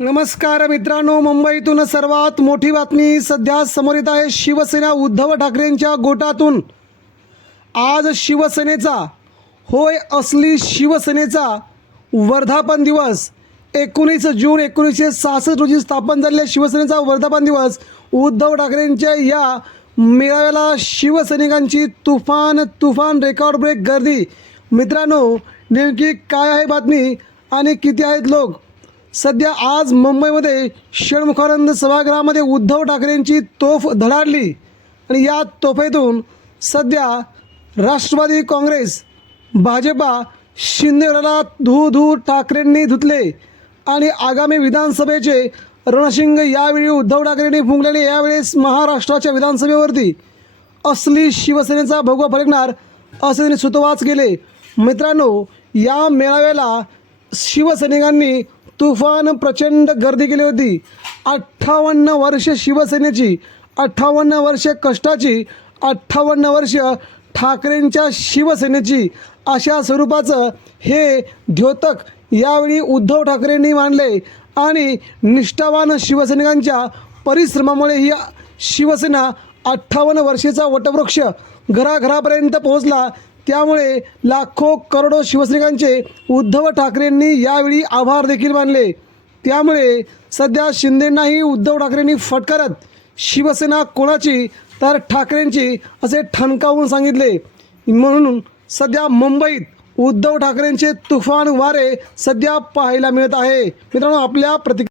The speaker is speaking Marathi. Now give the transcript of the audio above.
नमस्कार मित्रांनो मुंबईतून सर्वात मोठी बातमी सध्या समोर येत आहे शिवसेना उद्धव ठाकरेंच्या गोटातून. आज शिवसेनेचा होय असली शिवसेनेचा वर्धापन दिवस एकोणीस जून एकोणीसशे सहासष्ट रोजी स्थापन झालेल्या शिवसेनेचा वर्धापन दिवस उद्धव ठाकरेंच्या या मेळाव्याला शिवसैनिकांची तुफान तुफान रेकॉर्ड ब्रेक गर्दी. मित्रांनो नेमकी काय आहे बातमी आणि किती आहेत लोक? सध्या आज मुंबईमध्ये षणमुखानंद सभागृहामध्ये उद्धव ठाकरेंची तोफ धडाडली. आणि या तोफेतून सध्या राष्ट्रवादी काँग्रेस भाजपा शिंदेगडाला धू धू ठाकरेंनी धुतले. आणि आगामी विधानसभेचे रणशिंग यावेळी उद्धव ठाकरेंनी फुंकलेले यावेळेस महाराष्ट्राच्या विधानसभेवरती असली शिवसेनेचा भगवा फडकणार असे त्यांनी सुतवाच केले. मित्रांनो या मेळाव्याला शिवसैनिकांनी तुफान प्रचंड गर्दी केली होती. अठ्ठावन्न वर्ष शिवसेनेची अठ्ठावन्न वर्ष कष्टाची अठ्ठावन्न वर्ष ठाकरेंच्या शिवसेनेची अशा स्वरूपाचं हे द्योतक यावेळी उद्धव ठाकरेंनी मांडले आणि निष्ठावान शिवसैनिकांच्या परिश्रमामुळे ही शिवसेना अठ्ठावन्न वर्षेचा वटवृक्ष घराघरापर्यंत पोहोचला. त्यामुळे लाखो करोडो शिवसैनिकांचे उद्धव ठाकरेंनी यावेळी आभार देखील मानले. त्यामुळे सध्या शिंदेंनाही उद्धव ठाकरेंनी फटकारत शिवसेना कोणाची तर ठाकरेंची असे ठणकावून सांगितले. म्हणून सध्या मुंबईत उद्धव ठाकरेंचे तुफान वारे सध्या पाहायला मिळत आहे. मित्रांनो आपल्या प्रति